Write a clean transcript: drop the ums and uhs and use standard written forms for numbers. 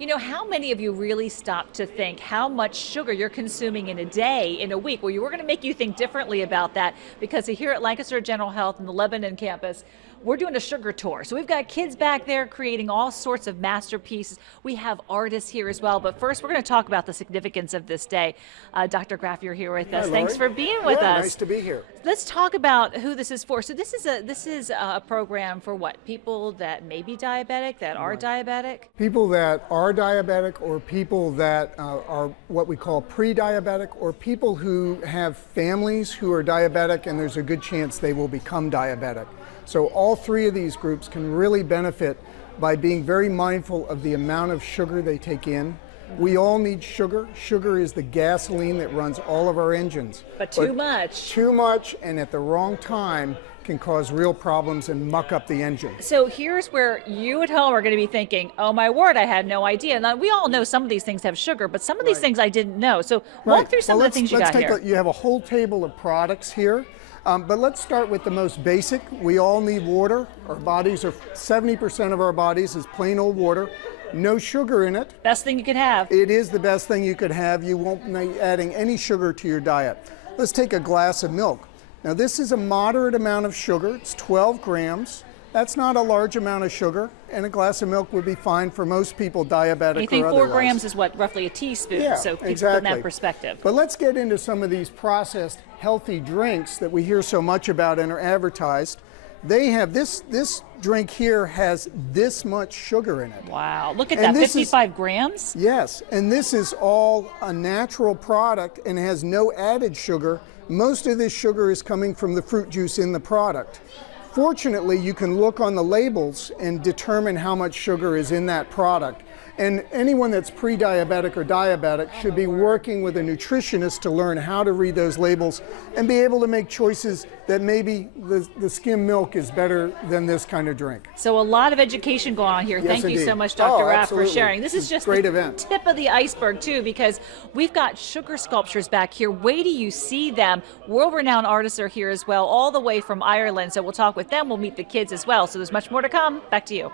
You know, how many of you really stop to think how much sugar you're consuming in a day, in a week? Well, we're going to make you think differently about that because here at Lancaster General Health and the Lebanon campus, we're doing a sugar tour. So we've got kids back there creating all sorts of masterpieces. We have artists here as well. But first, we're going to talk about the significance of this day. Dr. Raff, you're here with us. Hi, Thanks Lori. for being with us. Nice to be here. Let's talk about who this is for. So this is a program for what? People that may be diabetic, that are diabetic? People that are diabetic, or people that are what we call pre-diabetic, or people who have families who are diabetic and there's a good chance they will become diabetic. So all three of these groups can really benefit by being very mindful of the amount of sugar they take in. We all need sugar. Sugar is the gasoline that runs all of our engines. But too much. Too much and at the wrong time can cause real problems and muck up the engine. So here's where you at home are going to be thinking, oh my word, I had no idea. Now, we all know some of these things have sugar, but some of these things I didn't know. So walk through some of the things you got here. You have a whole table of products here. But let's start with the most basic. We all need water. Our bodies are 70% of our bodies is plain old water. No sugar in it. Best thing you could have. It is the best thing you could have. You won't be adding any sugar to your diet. Let's take a glass of milk. Now this is a moderate amount of sugar. It's 12 grams. That's not a large amount of sugar, and a glass of milk would be fine for most people, diabetic You think or 4 otherwise. grams is what, roughly a teaspoon? Yeah, so keep exactly. in that perspective. But let's get into some of these processed healthy drinks that we hear so much about and are advertised. They have this drink here has this much sugar in it. Wow, look at that, 55 grams? Yes, and this is all a natural product and has no added sugar. Most of this sugar is coming from the fruit juice in the product. Fortunately, you can look on the labels and determine how much sugar is in that product. And anyone that's pre-diabetic or diabetic should be working with a nutritionist to learn how to read those labels and be able to make choices that maybe the skim milk is better than this kind of drink. So a lot of education going on here. Yes, Thank you indeed. so much, Dr. Raff, for Absolutely. sharing. This is just great the event. tip of the iceberg, too, because we've got sugar sculptures back here. Wait till you see them. World-renowned artists are here as well, all the way from Ireland. So we'll talk with them. We'll meet the kids as well. So there's much more to come. Back to you.